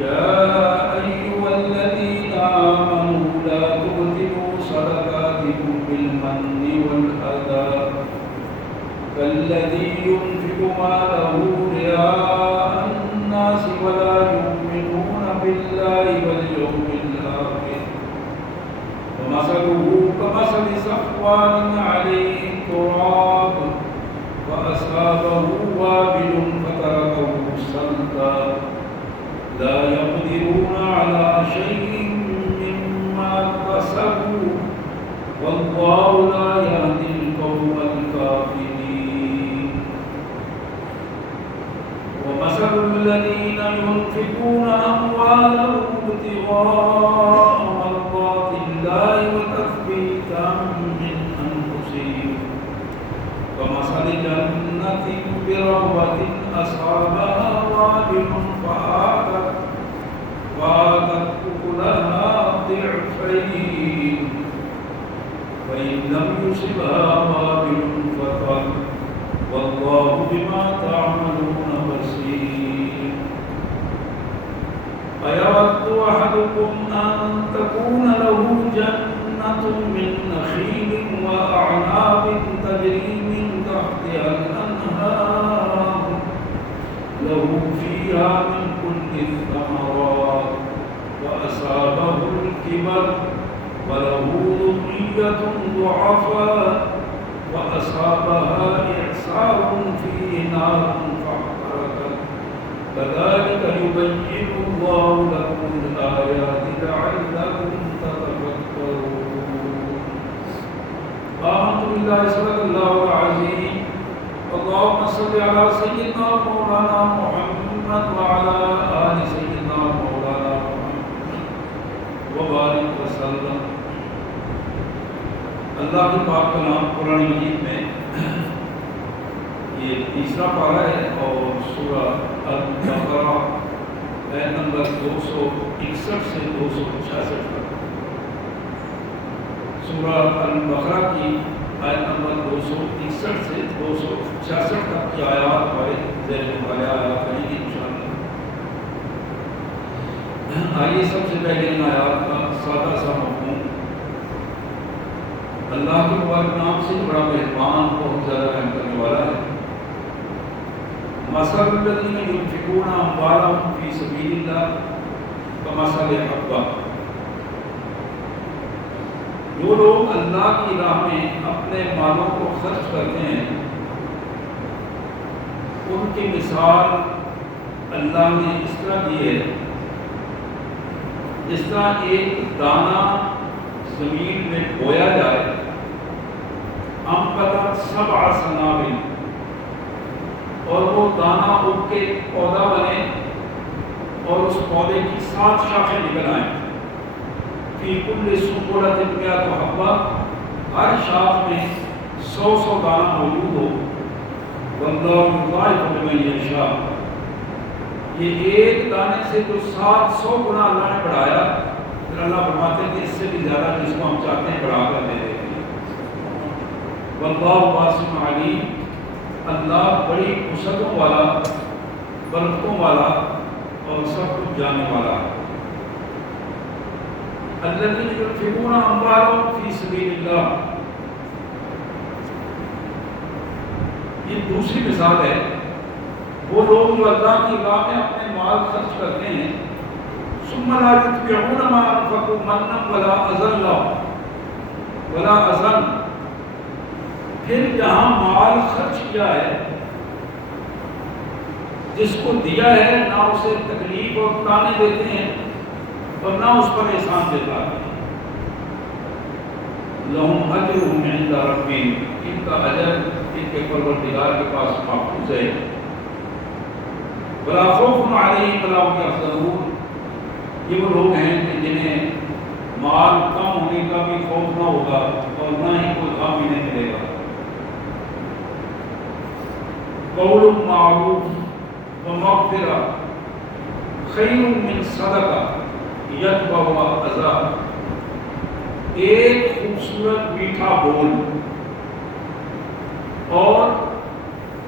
يا أيها الذين آمنوا لا تبطلوا صدقاتكم بالمن والأذى كالذي ينفق ماله رئاء الناس ولا يؤمنون بالله واليوم الآخر ومثله كمثل صفوان عليه تراب فأصابه وابل فتركه صلدا لا يقدرون على شيء مما كسبوا والله لا يهدي القوم الكافرين ومثل الذين ينفقون أموالهم ابتغاء مرضات الله وتثبيتا من أنفسهم كمثل جنة بربوة أصابها وابل فآتت أكلها ضعفين وإن لم يصبها وابل فطل والله بما تعملون بصير أيود أحدكم أن تكون له جنة من نخيل وأعناب تجري من تحتها الأنهار له فيها من كل الثمرات وأصابه الكبر وله ذرية ضعفاء وأصابها إعصار فيه نار فاحترقت كذلك يبين الله لكم الآيات لعلكم تتفكرون آمنت بالله صدق الله العظيم اللهم صل على سيدنا مولانا محمد وعلى آل سيدنا مولانا محمد وبارك وسلم اللہ کے پاک کلام قرآن مجید میں یہ تیسرا پارہ ہے اور سورہ البقرہ آیت نمبر 261 سے 266 تک سورہ البقرہ کی آیت نمبر 261 سے 266 تک کی آیات ہمارے ذہن مطالعہ آیات کریں گے انشاءاللہ۔ آئیے سب سے پہلے ان آیات کا سادہ سا مفہوم اللہ کے مبارک نام سے بڑا مہربان بہت زیادہ رحم کرنے والا ہے۔ مثل الذین ينفقون اموالهم فی سبیل اللہ کمثل حبۃ، جو لوگ اللہ کی راہ میں اپنے مالوں کو خرچ کرتے ہیں ان کی مثال اللہ نے اس طرح دی ہے جس طرح ایک دانہ زمین میں بویا جائے، انبتت سبع سنابل، اور وہ دانہ اگ کے پودا بنے اور اس پودے کی 7 شاخیں نکل آئیں، فی کل سنبلۃ مئۃ حبۃ، ہر شاخ میں 100 دانہ موجود ہو، واللہ یضاعف لمن یشاء، یہ ایک دانے سے جو 700 گنا اللہ نے بڑھایا، پھر اللہ فرماتے ہیں کہ اس سے بھی زیادہ جس کو ہم چاہتے ہیں بڑھا کر دے دیتے ہیں۔ واللہ واسع علیم، اللہ بڑی وسعتوں والا، برکتوں والا اور سب کچھ جاننے والا ہے۔ الذین ينفقون اموالهم فی سبیل اللہ، یہ دوسری مثال ہے، وہ لوگ جو اللہ کی راہ میں اپنے مال خرچ کرتے ہیں، ثم لا يتبعون ما انفقوا منا ولا اذى، پھر جہاں مال خرچ کیا ہے، جس کو دیا ہے، نہ اسے تکلیف اور تانے دیتے ہیں اور نہ اس پر احسان جتاتے ہیں۔ لہم اجرہم عند ربہم، ان کا اجر ان کے پروردگار کے پاس محفوظ ہے۔ ولا خوف علیہم ولا هم یحزنون، یہ وہ لوگ ہیں کہ جنہیں مال کم ہونے کا بھی خوف نہ ہوگا اور نہ ہی کوئی غم انہیں ملے گا۔ قول معروف ومغفرہ خیر من صدقہ یتبعها اذی، ایک خوبصورت میٹھا بول اور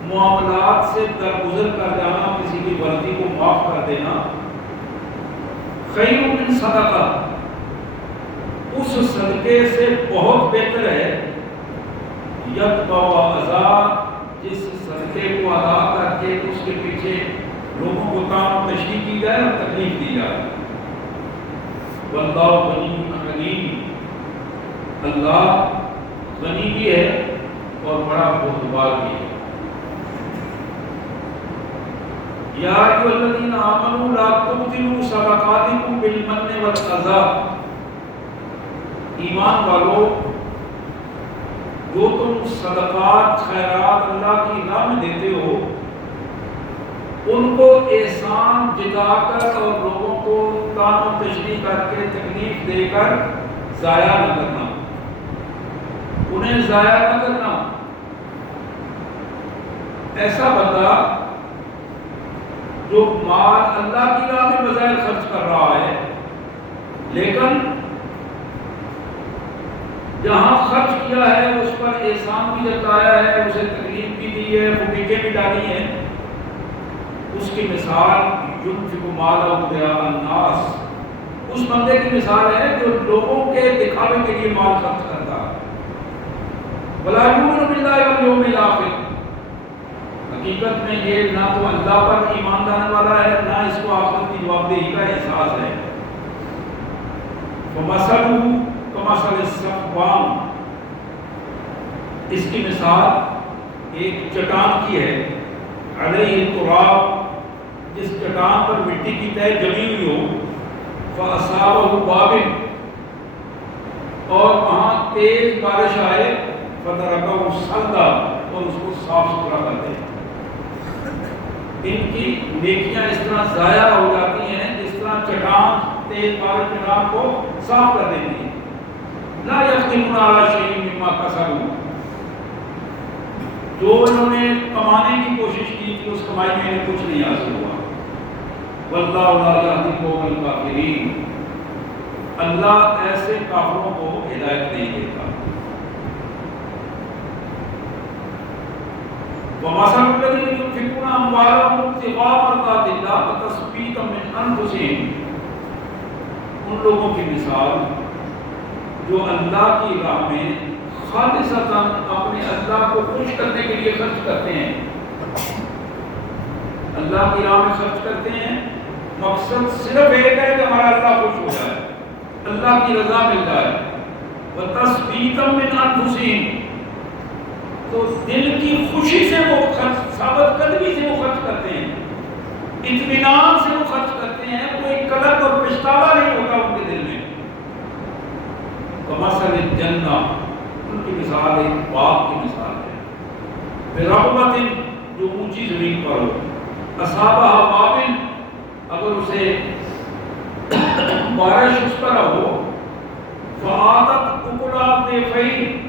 معاملات سے درگزر کر جانا، کسی کی غلطی کو معاف کر دینا، خیر من صدقہ، اس صدقے سے بہت بہتر ہے یتبع اذا، جس صدقے کو ادا کر کے اس کے پیچھے لوگوں کو طعن و تشریح کی جائے اور تکلیف دی جائے۔ واللہ غنی حلیم، اللہ غنی بھی ہے اور بڑا بردبار بھی ہے۔ یا ایھا الذین آمنوا لا تبطلوا صدقاتکم بالمن والأذی، ایمان والو جو تم صدقات خیرات اللہ کی راہ میں دیتے ہو ان کو احسان جتا کر اور لوگوں کو طعن و تشریح کر کے تکلیف دے کر ضائع نہ کرنا، انہیں ضائع نہ کرنا۔ ایسا بندہ جو مال اللہ کی راہ میں بظاہر خرچ کر رہا ہے لیکن جہاں خرچ کیا ہے اس پر احسان بھی جتایا ہے، اسے تکلیف بھی دی ہے، فٹیکیں بھی ڈالی ہیں، اس کی مثال ينفق مالہ رئاء الناس، اس بندے کی مثال ہے جو لوگوں کے دکھاوے کے لیے مال خرچ کرتا ہے۔ ولا یؤمن باللہ والیوم الآخر، حقیقت میں یہ نہ تو اللہ پر ایمان لانے والا ہے نہ اس کو آخرت کی جوابدہی کا احساس ہے۔ ومثلہ کمثل الصفوان، اس کی مثال ایک چٹان کی ہے، علیہ التراب، جس چٹان پر مٹی کی تہ جمی ہوئی ہو، فأصابہ وابل، اور وہاں تیز بارش آئے، فترکہ صلدا، اور اس کو صاف ستھرا کر دے۔ ان کی نیکیاں اس طرح ضائع ہو جاتی ہیں جس طرح چٹان تیز بارش چٹان کو صاف کر دیتی ہے۔ لا یقدرون علی شیء مما کسبوا، جو انہوں نے کمانے کی کوشش کی تھی اس کمائی میں انہیں کچھ نہیں حاصل ہوا۔ واللہ لا یہدی القوم الکافرین، اللہ ایسے کافروں کو ہدایت نہیں دیتا۔ ومثل الذین ينفقون اموالهم ابتغاء مرضات اللہ وتثبیتا من انفسهم، ان لوگوں کی مثال جو اللہ کی راہ میں خالصتاً اپنے اللہ کو خوش کرنے کے لیے خرچ کرتے ہیں، اللہ کی راہ میں خرچ کرتے ہیں، مقصد صرف ایک ہے کہ ہمارا اللہ خوش ہو جائے، اللہ کی رضا مل جائے۔ وتثبیتا من انفسهم، تو دل کی خوشی سے وہ خرچ، ثابت قدمی سے وہ خرچ کرتے ہیں، اطمینان سے وہ خرچ کرتے ہیں، کوئی کلک اور پچھتاوا نہیں ہوتا ان کے دل میں۔ کمثل الجنہ، ان کی مثال ایک باغ کی مثال ہے، بربوۃ، جو اونچی زمین پر ہو، اصابہ وابل، اگر اسے بارش اس پر ہو، فآتت اکلہا ضعفین،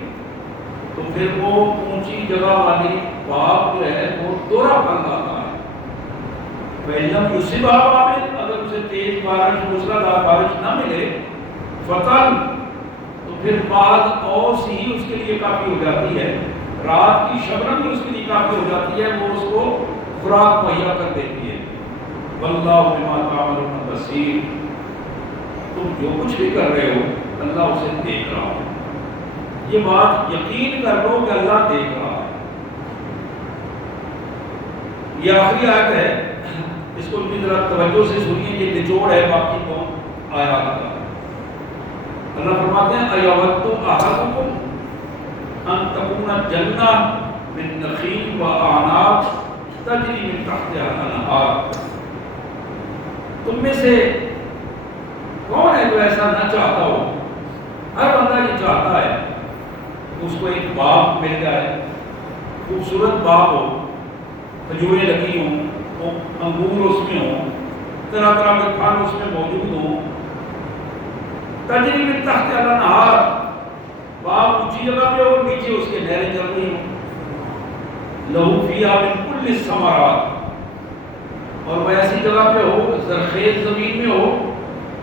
تو پھر وہ اونچی جگہ والی باغ جو ہے وہ دوہرا پھل لاتا ہے۔ فَإِن يُصِبْهَا وَابِلٌ، اگر اسے تیز بارش موسلادھار بارش نہ ملے، فَطَلْ، تو پھر بعد اوس ہی اس کے لیے کافی ہو جاتی ہے، رات کی شبنم بھی اس کے لیے کافی ہو جاتی ہے، وہ اس کو خوراک مہیا کر دیتی ہے۔ وَاللَّهُ بِمَا تَعْمَلُونَ بَصِيرٌ، تم جو کچھ بھی کر رہے ہو اللہ اسے دیکھ رہا ہے۔ یہ بات یقین کر لو کہ اللہ دیکھ رہا ہے۔ یہ آخری آیت ہے، اس کو بھی ذرا توجہ سے سنیے، یہ نچوڑ ہے باقی قوم آیات کا۔ اللہ فرماتے ہیں اَیَوَدُّ أَحَدُکُمْ أَن تَکُونَ جَنَّةٌ مِّن نَخِیلٍ وَأَعْنَابٍ تَجْرِی مِن تَحْتِہَا الْأَنْہَارُ، تم میں سے کون ہے جو ایسا نہ چاہتا ہو؟ ہر بندہ یہ چاہتا ہے اس کو ایک باغ مل جائے، خوبصورت باغ ہو، کھجوریں لگی ہوں، انگور اس میں ہوں، طرح طرح کے پھل اس میں موجود ہوں، تجری من تحت الانہار، باغ اونچی جگہ پہ ہو، نیچے اس کے نہریں چل رہی ہوں، لہو فیہا من کل الثمرات، اور وہ ایسی جگہ پہ ہو، زرخیز زمین میں ہو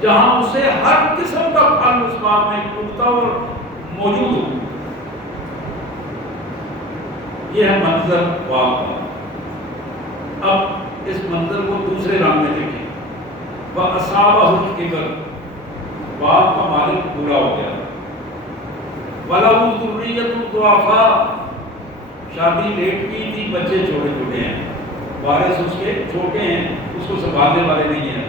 جہاں اسے ہر قسم کا پھل اس باغ میں اگتا اور موجود ہو۔ یہ ہے منظر باغ کا۔ اب اس منظر کو دوسرے رنگ میں دیکھیں۔ وَأَصَابَهُ الْكِبَرُ، باپ کا مالک پورا ہو گیا، وَلَهُ ذُرِّيَّةٌ ضُعَفَاءُ، شادی لیٹ کی تھی، بچے چھوٹے چھوٹے ہیں، وارث اس کے چھوٹے ہیں، اس کو سنبھالنے والے نہیں ہیں،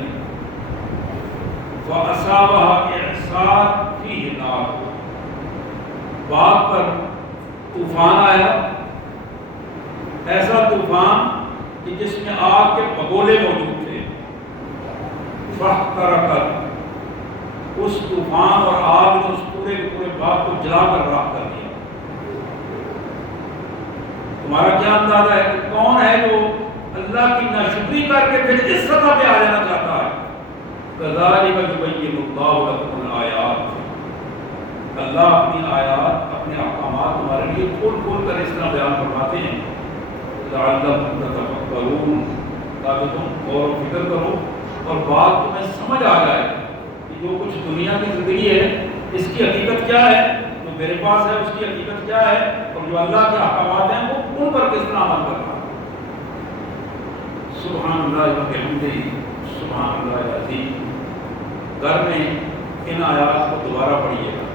وَأَصَابَهَا إِعْصَارٌ فِيهِ نَارٌ، باپ پر طوفان آیا، ایسا طوفان کہ جس میں آگ کے بگولے موجود تھے، فَاحْتَرَقَتْ، اس طوفان اور آگ نے اس پورے باپ کو جلا کر راکھ کر دیا۔ تمہارا کیا اندازہ ہے کہ کون ہے جو اللہ کی ناشکری کر کے پھر اس سطح پہ آ جانا چاہتا ہے؟ كَذَلِكَ يُبَيِّنُ اللَّهُ لَكُمُ الْآيَاتِ، اللہ اپنی آیات، اپنے احکامات تمہارے لیے کھول کھول کر اس طرح بیان فرماتے ہیں لَعَلَّكُمْ تَتَفَكَّرُونَ، تاکہ تم غور و فکر کرو اور بات تمہیں سمجھ آ جائے کہ جو کچھ دنیا کی زندگی ہے اس کی حقیقت کیا ہے، جو میرے پاس ہے اس کی حقیقت کیا ہے، اور جو اللہ کے احکامات ہیں وہ ان پر کس طرح عمل کرنا ہے۔ سبحان اللہ وبحمدہ، سبحان اللہ العظیم۔ گھر میں ان آیات کو دوبارہ پڑھیے گا،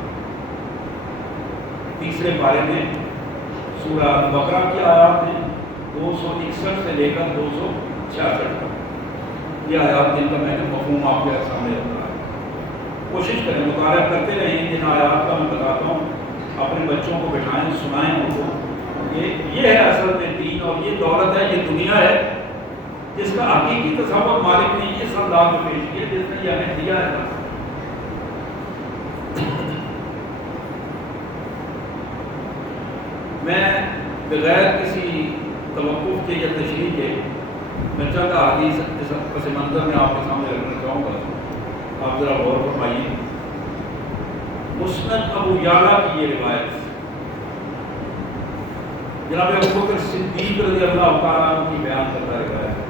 تیسرے بارے میں سورہ البقرہ کی آیات ہیں 261 سے لے کر 266 تک، یہ آیات جن کا میں نے مفہوم آپ کے سامنے رکھا ہے۔ کوشش کریں، مطالعہ کرتے رہیں، جن آیات کا میں بتاتا ہوں اپنے بچوں کو بٹھائیں، سنائیں ان کو، یہ ہے اصل میں دین، اور یہ دولت ہے، یہ دنیا ہے جس کا حقیقی تصور مالک نے اس انداز میں پیش کیا جس نے یہ ہمیں دیا ہے۔ میں بغیر کسی توقف کے یا تشریح کے میں چند حدیث اس پس منظر میں آپ کے سامنے رکھنا چاہوں گا، آپ ذرا غور فرمائیے۔ مسند ابو یعلا کی یہ روایت جناب ابوبکر صدیق رضی اللہ تعالیٰ عنہ کی بیان کرتا روایت،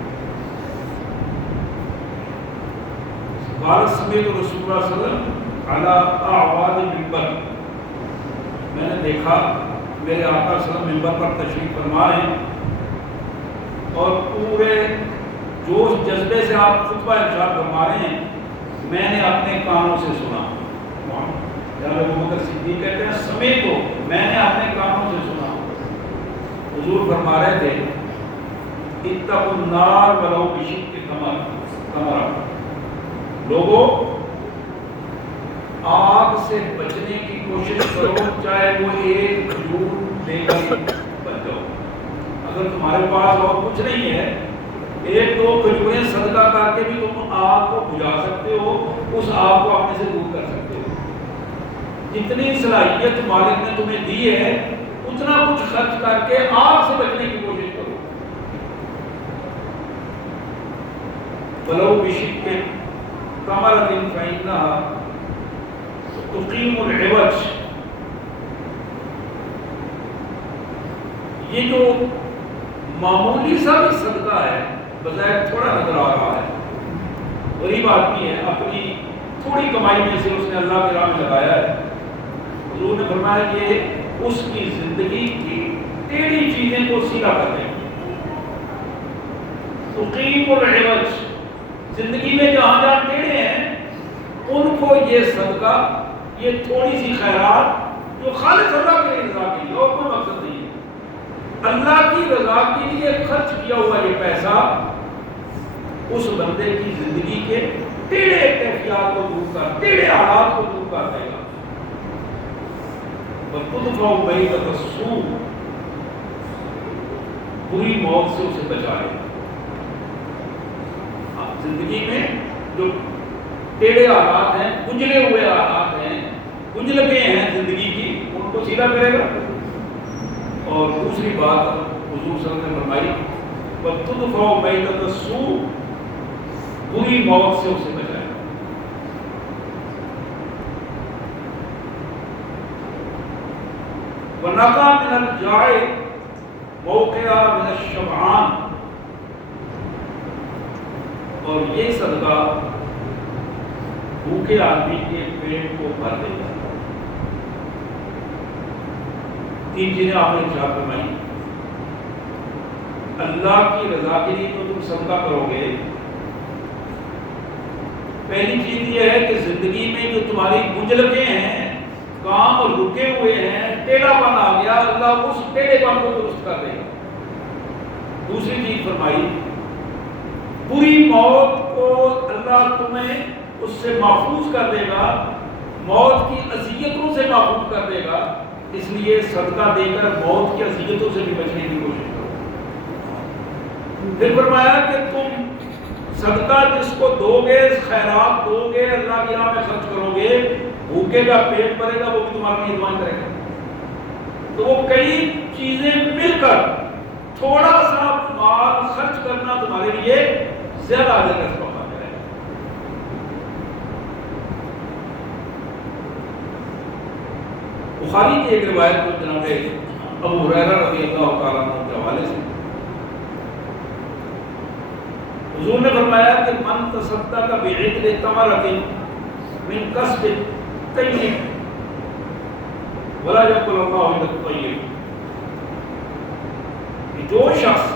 قال سمعت رسول اللہ صلی اللہ علیہ وسلم علی اعواد المنبر، میں نے دیکھا میرے آقا صلی اللہ علیہ وسلم منبر پر تشریف فرما رہے ہیں اور پورے جوش جذبے سے آپ خطبہ ارشاد فرما رہے ہیں، میں نے اپنے کانوں سے سنا۔ جناب ابوبکر صدیق کہتے ہیں سمیت کو میں نے اپنے کانوں سے سنا، حضور فرما رہے تھے اتقوا النار ولو بشق تمرہ، لوگوں آگ سے بچنے کی کوشش کرو چاہے وہ ایک کھجور لے کر بچ جاؤ، اگر تمہارے پاس اور کچھ نہیں ہے ایک دو کھجوریں صدقہ کر کے بھی تم آگ کو بجھا سکتے ہو، اس آگ کو اپنے سے دور کر سکتے ہو۔ جتنی صلاحیت مالک نے تمہیں دی ہے اتنا کچھ خرچ کر کے آگ سے بچنے کی کوشش کرو۔ ولو بشق تمرۃ فإنها تقیم العوج، یہ جو معمولی سا بھی صدقہ ہے بظاہر تھوڑا نظر آ رہا ہے، غریب آدمی ہے، اپنی تھوڑی کمائی میں سے اس نے اللہ کے راہ میں لگایا ہے، حضور نے فرمایا کہ اس کی زندگی کی ٹیڑھی چیزیں کو سیدھا کر دیں گے۔ تقیم العوج، زندگی میں جہاں جہاں ٹیڑھے ہیں ان کو یہ صدقہ، یہ تھوڑی سی خیرات جو خالص اللہ کی رضا کے لیے اور کوئی مقصد نہیں ہے، اللہ کی رضا کے لیے خرچ کیا ہوا یہ پیسہ اس بندے کی زندگی کے ٹیڑھے کیفیات کو دور کر، ٹیڑھے حالات کو دور کر دے گا۔ وَتُدْفَعُ بَيْضَةَ السُّوءِ، بری موت سے اسے بچائے گا۔ زندگی میں جو ٹیڑھے حالات ہیں، گنجلے ہوئے حالات ہیں، گنجلکیں ہیں زندگی کی، ان کو سیدھا کرے گا۔ اور دوسری بات حضور صلی اللہ علیہ وسلم نے فرمائی وَتُدْفَعُ بَيْضَةَ السُّوءِ، بری موت سے اسے بچائے گا۔ وَنَقَى مِنَ الْجَاعِ مَوْقِعَ مِنَ الشَّبْعَانِ، اور یہ صدقہ بھوکے آدمی کے پیٹ کو بھر دیتا ہے۔ تین چیزیں آپ نے ارشاد فرمائی، اللہ کی رضا کے لیے تو تم صدقہ کرو گے، پہلی چیز یہ ہے کہ زندگی میں جو تمہاری گنجلکیں ہیں، کام اور رکے ہوئے ہیں، ٹیڑھا پن آ گیا، اللہ اس ٹیڑھے پن کو درست کر دے گا۔ دوسری چیز فرمائی، بری موت کو اللہ تمہیں اس سے محفوظ کر دے گا، موت کی اذیتوں سے محفوظ کر دے گا، اس لیے صدقہ دے کر موت کی اذیتوں سے بھی بچنے کی کوشش کرو۔ پھر فرمایا کہ تم صدقہ جس کو دو گے، خیرات دو گے، اللہ کی راہ میں خرچ کرو گے، بھوکے کا پیٹ بھرے گا، وہ بھی تمہارے لیے دعائیں کرے گا۔ تو وہ کئی چیزیں مل کر تھوڑا سا مال خرچ کرنا تمہارے لیے زیادہ اجر کا سبب بن جائے گا۔ بخاری کی ایک روایت کو جناب ابو ہریرہ رضی اللہ تعالیٰ عنہ کے حوالے سے حضور نے فرمایا کہ من تصدق بعدل تمرۃ من کسب طیب ولا يقبل اللہ الا الطیب، جو شخص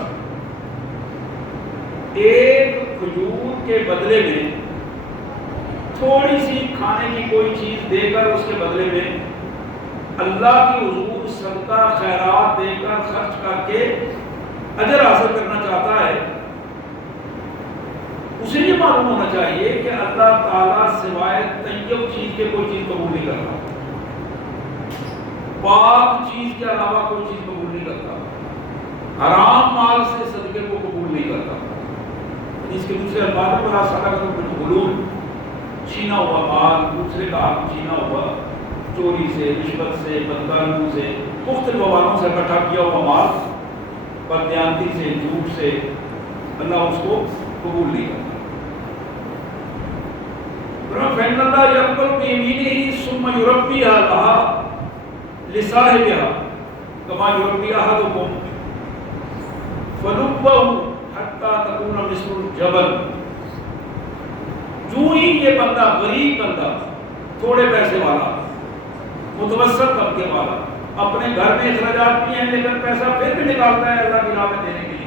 ایک کھجور کے بدلے میں تھوڑی سی کھانے کی کوئی چیز دے کر اس کے بدلے میں اللہ کی حضور صدقہ خیرات دے کر خرچ کر کے اجر حاصل کرنا چاہتا ہے، اسے یہ معلوم ہونا چاہیے کہ اللہ تعالیٰ سوائے طیب چیز کے کوئی چیز قبول نہیں کرتا، پاک چیز کے علاوہ کوئی چیز قبول نہیں کرتا، حرام مال سے صدقے کو قبول نہیں کرتا۔ اس کے دوسرے الفاظ میں صدقہ کا غلول، چھینا ہوا مال، دوسرے کا حق چھینا ہوا، چوری سے، رشوت سے، بدکاری سے، مختلف حوالوں سے اکٹھا کیا ہوا مال، بددیانتی سے، جھوٹ سے، اللہ اس کو قبول نہیں کرتا۔ فإن الله يقبل بيمينه ثم يربيها لها لصاحبها كما يربي أحدكم فلبه حتى تكون مثل الجبل۔ جو ہی یہ بندہ، غریب بندہ، تھوڑے پیسے والا، متوسط طبقے والا، اپنے گھر میں اخراجات بھی ہیں لیکن پیسہ پھر بھی نکالتا ہے اللہ کی راہ میں دینے کے لیے،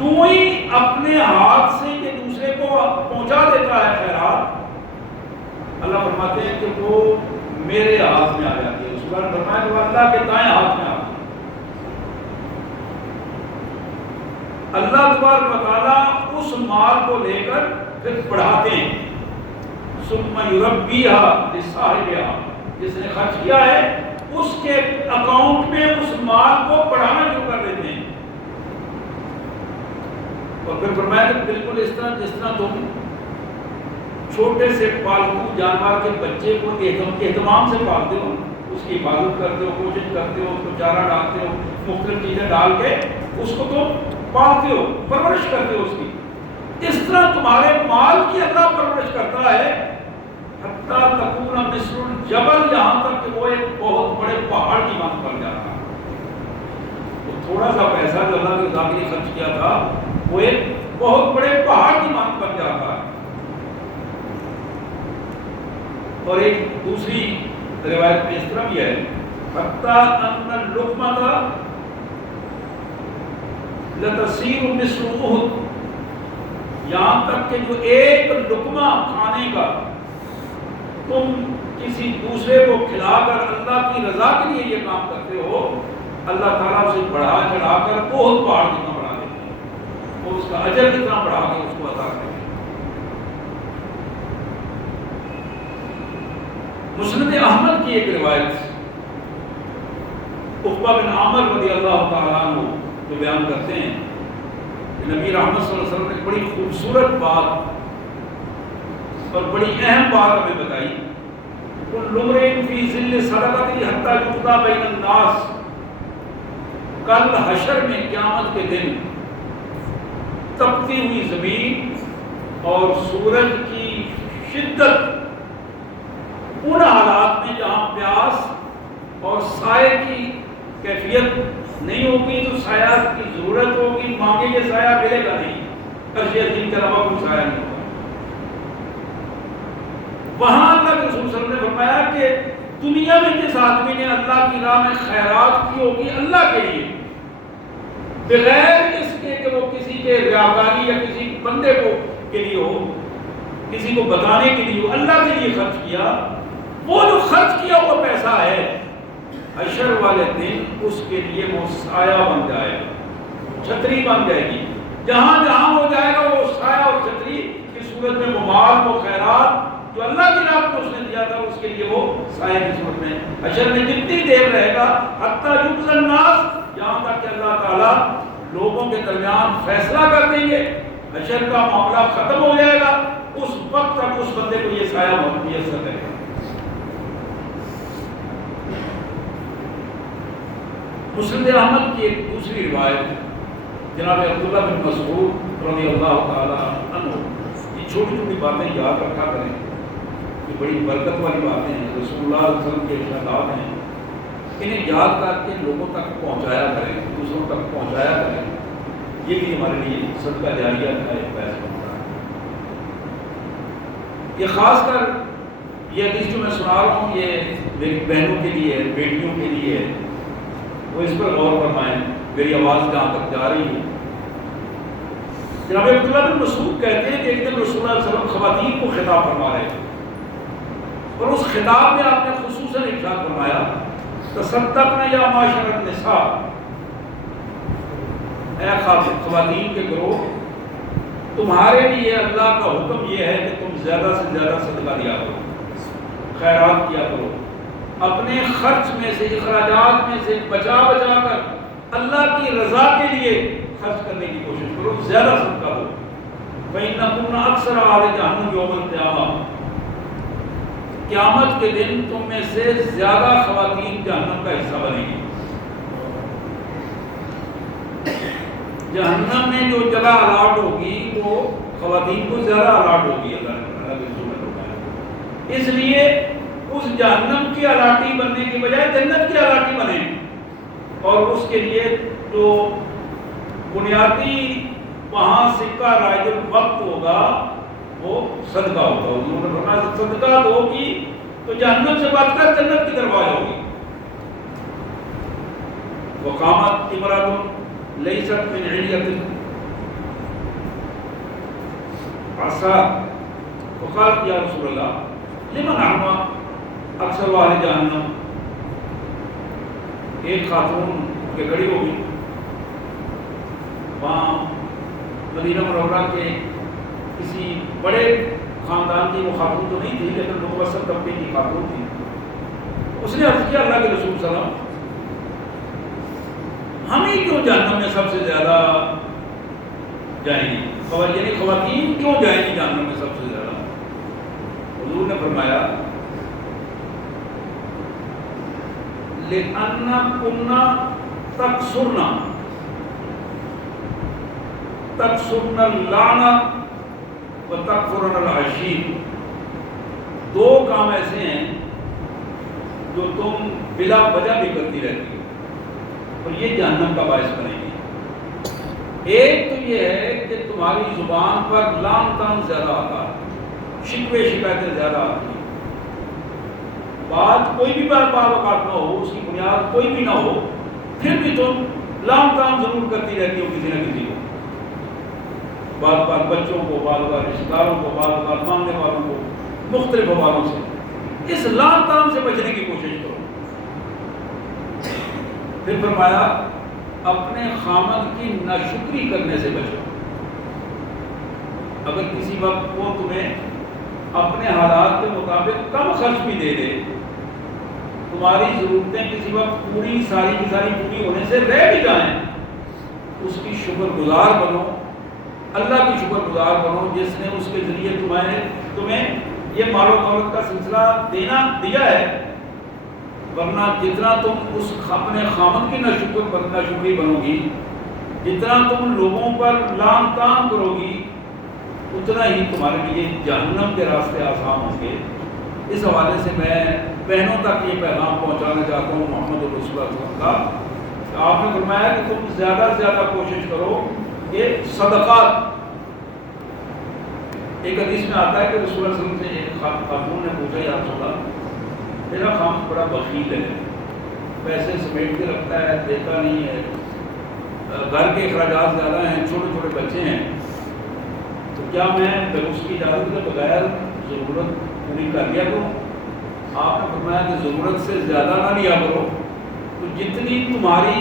جو ہی اپنے ہاتھ سے یہ دوسرے کو پہنچا دیتا ہے خیرات، اللہ فرماتے ہیں کہ وہ میرے ہاتھ میں آ جاتی ہے۔ رسول اللہ نے فرمایا کہ وہ اللہ کے دائیں ہاتھ میں آتی ہے۔ اللہ تبارک و تعالیٰ اس مال کو لے کر پھر بڑھاتے ہیں، ثم یربیہا لصاحبہا، جس نے خرچ کیا ہے اس کے اکاؤنٹ میں اس مال کو بڑھانا شروع کر دیتے ہیں۔ اور پھر فرمایا کہ بالکل اس طرح جس طرح تم چھوٹے سے پالتو جانور کے بچے کو اہتمام سے پالتے ہو، اس کی حفاظت کرتے ہو، کوشش کرتے ہو، اس کو چارہ ڈالتے ہو، مختلف چیزیں ڈال کے اس کو تم پالتے ہو، پرورش کرتے ہو اس کی، اس طرح تمہارے مال کی اللہ پرورش کرتا ہے، حتیٰ تکون مثل الجبل، یہاں تک کہ وہ ایک بہت بڑے پہاڑ کی مانند بن جاتا ہے۔ تو تھوڑا سا پیسہ جو اللہ کے رضا کے لیے خرچ کیا تھا وہ ایک بہت بڑے پہاڑ کی مانند بن جاتا ہے۔ اور ایک دوسری روایت میں اس طرح بھی ہے، حتیٰ ان اللقمۃ لتصیر مثل احد، یہاں تک کہ جو ایک لقمہ کھانے کا تم کسی دوسرے کو کھلا کر اللہ کی رضا کے لیے یہ کام کرتے ہو، اللہ تعالیٰ اسے بڑھا چڑھا کر بہت پہاڑ کتنا بڑھا دیتے ہیں، اور اس کا اجر کتنا بڑھا کے اس کو عطا کرتے ہیں۔ مسند احمد کی ایک روایت عقبہ بن عامر رضی اللہ تعالیٰ عنہ جو بیان کرتے ہیں کہ نبی رحمت صلی اللہ علیہ وسلم نے بڑی خوبصورت بات اور بڑی اہم بات ہمیں بتائی، کل امرئ فی ظل صدقتہ حتی یقضی بین الناس، کل حشر میں قیامت کے دن تپتی ہوئی زمین اور سورج کی شدت، ان حالات میں جہاں پیاس اور سائے کی کیفیت نہیں ہوگی تو سایہ کی ضرورت ہوگی، مانگے یہ سایہ ملے گا نہیں، عرش عظیم کے علاوہ کوئی سایہ نہیں ہوگا۔ وہاں اللہ کے رسول صلی اللہ علیہ وسلم نے فرمایا کہ دنیا میں جس آدمی نے اللہ کی راہ میں خیرات کی ہوگی اللہ کے لیے، بغیر اس کے کہ وہ کسی کے ریاکاری یا کسی بندے کو کے لیے ہو، کسی کو بتانے کے لیے، اللہ کے لیے خرچ کیا، وہ جو خرچ کیا وہ پیسہ ہے، حشر والے دن اس کے لیے وہ سایہ بن جائے گا، چھتری بن جائے گی، جہاں جہاں ہو جائے گا وہ سایہ اور چھتری کی صورت میں، وہ مال وہ خیرات جو اللہ کی راہ میں اس نے دیا تھا اس کے لیے وہ سایہ کی صورت میں حشر میں جتنی دیر رہے گا، حتیٰ یقضی الناس، یہاں تک کہ اللہ تعالیٰ لوگوں کے درمیان فیصلہ کر دیں گے، حشر کا معاملہ ختم ہو جائے گا، اس وقت تک اس بندے کو یہ سایہ میسر کرے گا۔ مسند احمد کی ایک دوسری روایت، جناب عبداللہ بن مسعود رضی اللہ تعالیٰ عنہ، یہ چھوٹی چھوٹی باتیں یاد رکھا کریں، یہ بڑی برکت والی باتیں ہیں، رسول اللہ صلی اللہ علیہ وسلم کے ارشادات ہیں، انہیں یاد کر کے لوگوں تک پہنچایا کریں، دوسروں تک پہنچایا کریں، یہ بھی ہمارے لیے صدقہ جاریہ کا ایک باعث بنتا ہے۔ یہ خاص کر یہ حدیث جو میں سنا رہا ہوں یہ میری بہنوں کے لیے، بیٹیوں کے لیے، وہ اس پر غور فرمائیں، میری آواز جہاں تک جا رہی ہے۔ جناب عبداللہ بن مسعود کہتے ہیں کہ ایک دن رسول اللہ صلی اللہ علیہ وسلم خواتین کو خطاب فرما رہے تھے، اور اس خطاب میں آپ نے خصوصاً ارشاد فرمایا، تصدقنا یا معاشر النساء، اے خواتین کے گروہ، تمہارے لیے اللہ کا حکم یہ ہے کہ تم زیادہ سے زیادہ صدقہ دیا کرو، خیرات کیا کرو، اپنے خرچ میں سے، اخراجات میں سے بچا بچا کر اللہ کی رضا کے لیے خرچ کرنے کی کوشش کرو، زیادہ صدقہ دو۔ فَإِنَّكُنَّ أَكْثَرَ أَهْلِ جَهَنَّمَ يَوْمَ الْقِيَامَةِ، قیامت کے دن تم میں سے زیادہ خواتین جہنم کا حصہ بنیں گی۔ جہنم میں جو جگہ الاٹ ہوگی وہ خواتین کو زیادہ الاٹ ہوگی، اللہ کے رسول نے فرمایا، اس لیے اس جہنم کی الاٹی بننے کی بجائے جنت کی الاٹی بنے، اور اس کے لیے جو بنیادی وہاں سکہ رائج الوقت ہوگا وہ صدقہ ہوگا۔ انہوں نے فرمایا صدقہ دو گی تو جہنم سے بچ کر جنت کی طرف آ جاؤ گی۔ وقامت امرأۃ لیست من علیۃ عصا وقالت یا رسول اللہ لمن اعما اکثر اہل جہنم، ایک خاتون کے کھڑی ہو گئی، وہاں مدینہ منورہ کے کسی بڑے خاندان کی وہ خاتون تو نہیں تھی لیکن متوسط طبقے کی خاتون تھی، اس نے عرض کیا اللہ کے رسول صلی اللہ علیہ وسلم، ہم ہی کیوں جہنم میں سب سے زیادہ جائیں گی، یعنی خواتین کیوں جائیں گی جہنم میں سب سے زیادہ؟ حضور نے فرمایا لِأَنَّكُنَّ تَكْسُرْنَ اللَّعْنَ وَتَكْفُرْنَ الْعَشِيرَ، دو کام ایسے ہیں جو تم بلا وجہ بھی کرتی رہتی ہو اور یہ جہنم کا باعث بنے گی۔ ایک تو یہ ہے کہ تمہاری زبان پر لام تام زیادہ آتا ہے، شکوے شکایتیں زیادہ آتی ہیں، بات کوئی بھی بات اوقات نہ ہو، اس کی بنیاد کوئی بھی نہ ہو، پھر بھی تم لام تام ضرور کرتی رہتی ہو کسی نہ کسی کو، بعض بار بچوں کو، بعض بار رشتہ داروں کو، بعض بار مانگنے والوں کو، مختلف حوالوں سے، اس لام تام سے بچنے کی کوشش کرو۔ پھر فرمایا اپنے خامد کی ناشکری کرنے سے بچو، اگر کسی وقت وہ تمہیں اپنے حالات کے مطابق کم خرچ بھی دے دے، تمہاری ضرورتیں کسی وقت پوری ساری کی ساری پوری ہونے سے رہ بھی جائیں، اس کی شکر گزار بنو، اللہ کی شکر گزار بنو جس نے اس کے ذریعے تمہیں یہ مال و دولت کا سلسلہ دیا ہے، ورنہ جتنا تم اس اپنے خامد کی ناشکری بنو گی، جتنا تم لوگوں پر لام تام کرو گی، اتنا ہی تمہارے لیے جہنم کے راستے آسان ہوں گے۔ اس حوالے سے میں بہنوں تک یہ پیغام پہنچانا چاہتا ہوں محمد رسول اللہ صلی اللہ علیہ وسلم کا، آپ نے فرمایا کہ تم زیادہ سے زیادہ کوشش کرو کہ صدقات، ایک حدیث میں آتا ہے کہ رسول اللہ صلی اللہ علیہ وسلم سے ایک خاتون نے پوچھا یا رسول اللہ میرا خامد بڑا بخیل ہے، پیسے سمیٹ کے رکھتا ہے، دیتا نہیں ہے، گھر کے اخراجات زیادہ ہیں، چھوٹے چھوٹے بچے ہیں، تو کیا میں اس کی اجازت کے بغیر ضرورت پوری کر لیا کروں؟ آپ نے فرمایا کہ ضرورت سے زیادہ نہ لیا کرو، تو جتنی تمہاری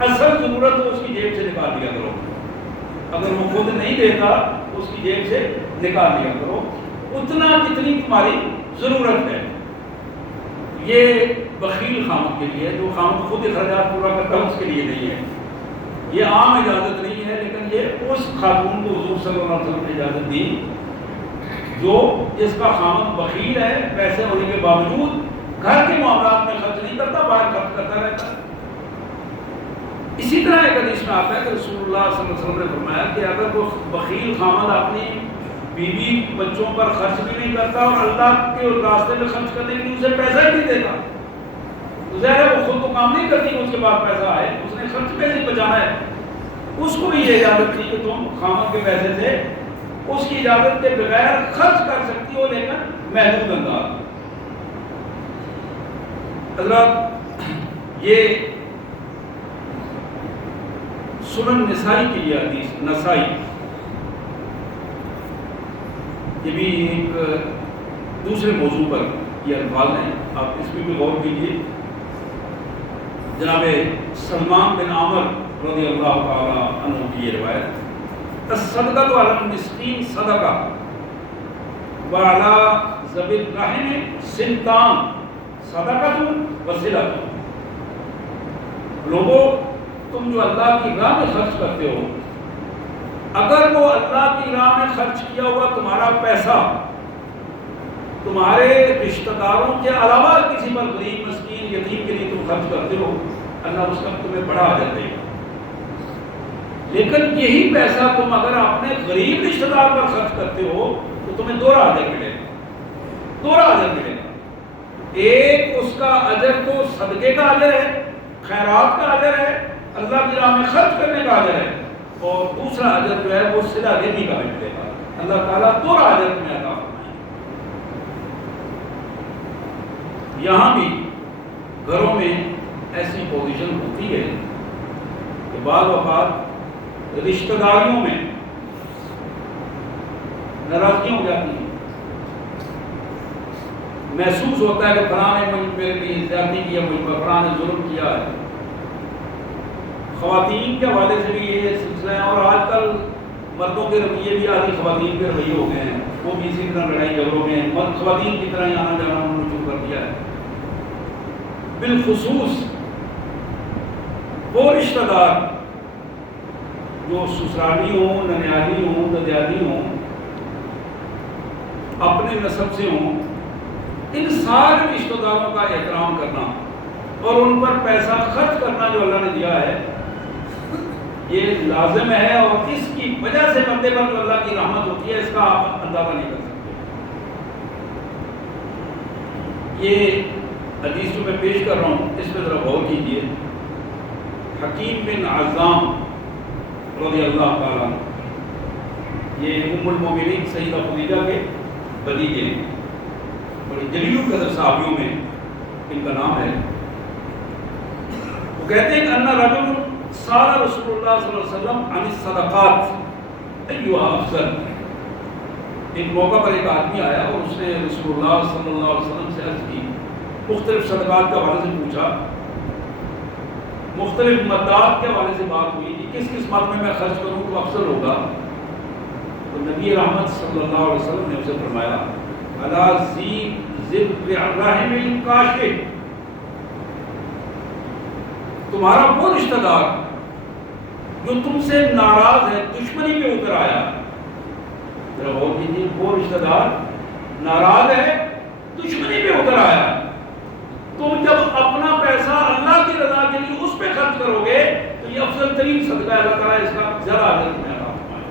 اصل ضرورت ہو اس کی جیب سے نکال لیا کرو، اگر وہ خود نہیں دیتا اس کی جیب سے نکال لیا کرو، اتنا جتنی تمہاری ضرورت ہے۔ یہ بخیل خامد کے لیے، جو خامد خود اخراجات پورا کرتا ہے اس کے لیے نہیں ہے، یہ عام اجازت نہیں ہے، لیکن یہ اس خاتون کو حضور صلی اللہ علیہ وسلم نے اجازت دی جو جس کا خامد بخیل ہے، پیسے ہونے کے باوجود گھر کے معاملات میں خرچ نہیں کرتا، باہر خرچ کرتا رہتا ہے۔ اسی طرح ایک حدیث میں آتا ہے کہ رسول اللہ صلی اللہ علیہ وسلم نے فرمایا کہ اگر وہ بخیل خامد اپنی بیوی بچوں پر خرچ بھی نہیں کرتا اور اللہ کے راستے میں خرچ کرنے کے لیے اسے پیسہ ہی نہیں دیتا، تو ظاہر ہے وہ خود تو کام نہیں کرتی کہ اس کے پاس پیسہ آئے، اس نے خرچ پہ نہیں بچانا ہے۔ اس کو بھی یہ اجازت تھی کہ تم خامد کے پیسے سے اس کی اجازت کے بغیر خرچ کر سکتی ہو، لیکن محدود انداز۔ حضرات، یہ سنن نسائی کی یہ حدیث، نسائی، یہ بھی ایک دوسرے موضوع پر یہ الفاظ ہیں، آپ اس پہ بھی غور کیجیے۔ جناب سلمان بن عامر رضی اللہ تعالی عنہ کی یہ روایت، الصدقۃ علی المسکین صدقہ وعلی ذوی الرحم سنتان صدقۃ وصلۃ۔ لوگوں، تم جو اللہ کی راہ میں خرچ کرتے ہو، اگر وہ اللہ کی راہ میں خرچ کیا ہوا تمہارا پیسہ تمہارے رشتہ داروں کے علاوہ کسی پر غریب مسکین یتیم کے لیے تم خرچ کرتے ہو، اللہ اس کا تمہیں بڑا اجر دے گا۔ لیکن یہی پیسہ تم اگر اپنے غریب رشتہ دار پر خرچ کرتے ہو تو تمہیں دوہرا اجر ملے گا، دوہرا اجر ملے گا۔ ایک اس کا اجر تو صدقے کا اجر ہے، خیرات کا اجر ہے، اللہ کی راہ میں خرچ کرنے کا اجر ہے، اور دوسرا اجر جو ہے وہ صلہ رحمی کا بھی ملے گا۔ اللہ تعالیٰ دوہرا اجر تمہیں عطا فرمائے۔ یہاں بھی گھروں میں ایسی پوزیشن ہوتی ہے کہ بعض اوقات رشتہ داریوں میں ناراضگیاں ہو جاتی ہیں، محسوس ہوتا ہے کہ فلاں نے میرے لیے زیادتی کی ہے، مجھ پر فلاں نے ظلم کیا ہے۔ خواتین کے حوالے سے بھی یہ سلسلہ ہے، اور آج کل مردوں کے رویے بھی آدھی خواتین کے رویے ہو گئے ہیں، وہ بھی اسی طرح لڑائی جھگڑوں میں مرد خواتین کی طرح ہی آنا جانا انہوں نے شروع کر دیا ہے۔ بالخصوص وہ رشتہ دار جو سسرالی ہوں، ننیالی ہوں، ددیالی ہوں، اپنے نسب سے ہوں، ان سارے رشتہ داروں کا احترام کرنا اور ان پر پیسہ خرچ کرنا جو اللہ نے دیا ہے یہ لازم ہے، اور اس کی وجہ سے بندے پر جو اللہ کی رحمت ہوتی ہے اس کا آپ اندازہ نہیں کر سکتے۔ یہ حدیث جو میں پیش کر رہا ہوں اس پہ ذرا غور کیجیے۔ حکیم بن عزام رضی اللہ تعالیٰ، یہ ام المومنین سیدہ خدیجہ کے بھتیجے ہیں، بڑی جلیل القدر صحابیوں میں ان کا نام ہے۔ وہ کہتے ہیں کہ ان رجل سال رسول اللہ صلی اللہ علیہ وسلم عن الصدقات ایھا افضل۔ ایک موقع پر ایک آدمی آیا اور اس نے رسول اللہ صلی اللہ علیہ وسلم سے عرض کی، مختلف صدقات کے حوالے سے پوچھا، مختلف مدات کے حوالے سے بات ہوئی کہ کس کس مد میں خرچ کروں تو افضل ہوگا۔ تو نبی رحمت صلی اللہ علیہ وسلم نے اسے فرمایا، الا ذی الرحم الکاشف، تمہارا وہ رشتہ دار جو تم سے ناراض ہے، دشمنی میں اتر آیا، ذرا غور کیجیے، وہ رشتہ دار ناراض ہے، دشمنی میں اتر آیا، تم جب اپنا پیسہ اللہ کی رضا کے لیے اس پہ خرچ کرو گے تو یہ افضل ترین صدقہ ہے، اللہ تعالیٰ اس کا زیادہ اجر تمہیں عطا فرمائے۔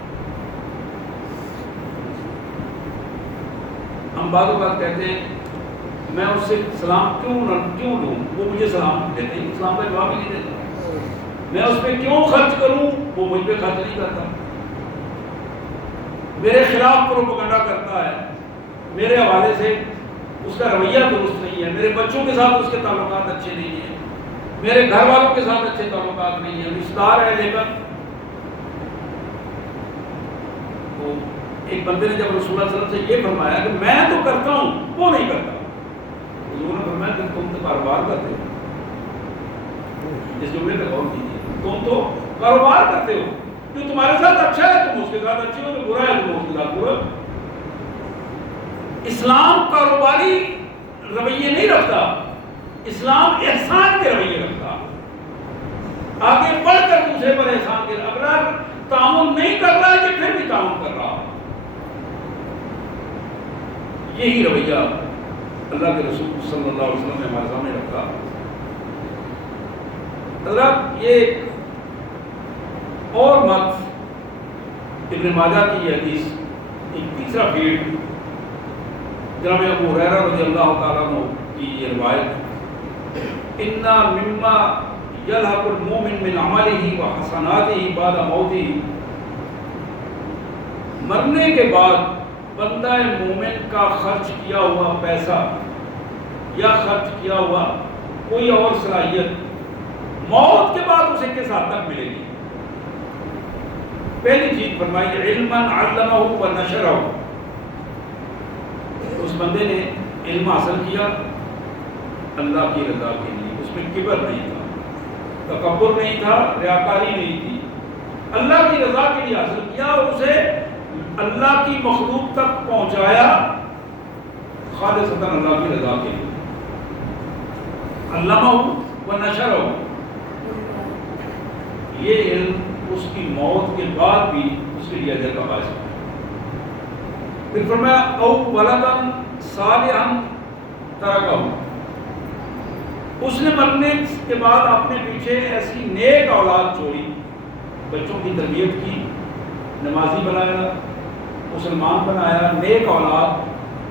ہم بعض اوقات کہتے ہیں میں اس سے سلام کیوں لوں، وہ مجھے سلام دیتے ہیں، اسلام کا جواب ہی نہیں دیتا، میں اس پہ کیوں خرچ کروں، وہ مجھ پہ خرچ نہیں کرتا، میرے خلاف پروپیگنڈا کرتا ہے، میرے حوالے سے اس کا رویہ درست نہیں ہے، میرے بچوں کے ساتھ اس کے تعلقات اچھے نہیں ہیں، میرے گھر والوں کے ساتھ اچھے تعلقات نہیں ہیں، رشتہ دار ہے لیکن تو ایک بندے نے جب رسول اللہ صلی اللہ علیہ وسلم سے یہ فرمایا کہ میں تو کرتا ہوں وہ نہیں کرتا، حضور نے فرمایا کہ تم تو کاروبار کرتے ہو، اس جملے پہ غور کیجیے، تم تو کاروبار کرتے ہو، جو تمہارے ساتھ اچھا ہے تم اس کے ساتھ اچھے ہو، جو برا ہے تم اس کے ساتھ برا۔ اسلام کاروباری رویے نہیں رکھتا، اسلام احسان کے رویے رکھتا، آگے بڑھ کر دوسرے پر احسان کے، اگر تعاون نہیں کر رہا ہے کہ پھر بھی تعاون کر رہا، یہی رویہ اللہ کے رسول صلی اللہ علیہ وسلم نے ہمارے سامنے رکھا۔ حضرات یہ اور مت ابن ماجہ کی یہ حدیث ایک تیسرا فیلڈ جناب ابو ہریرہ رضی اللہ تعالیٰ عنہ کی یہ روایت، اِنَّا مِمَّا يَلْحَقُ الْمُؤْمِنُ مِنْ عَمَلِهِ وَحَسَنَاتِهِ بَعْدَ مَوْتِهِ، مرنے کے بعد بندہ مومن کا خرچ کیا ہوا پیسہ یا خرچ کیا ہوا کوئی اور صلاحیت موت کے بعد اسے کس حد تک ملے گی؟ پہلی چیز فرمائی علما علمہ و نشرہ، اس بندے نے علم حاصل کیا اللہ کی رضا کے لیے، اس میں کبر نہیں تھا، تکبر نہیں تھا، ریاکاری نہیں تھی، اللہ کی رضا کے لیے حاصل کیا اور اسے اللہ کی مخلوق تک پہنچایا خالصتاً اللہ کی رضا کے لیے، علمہ و نشرہ، یہ علم اس کی موت کے بعد بھی اس کے لیے اجر کا باعث ہے۔ پھر فرمایا او ولدا صالحا ترکہ، اس نے مرنے کے بعد اپنے پیچھے ایسی نیک اولاد چھوڑی، بچوں کی تربیت کی، نمازی بنایا، مسلمان بنایا، نیک اولاد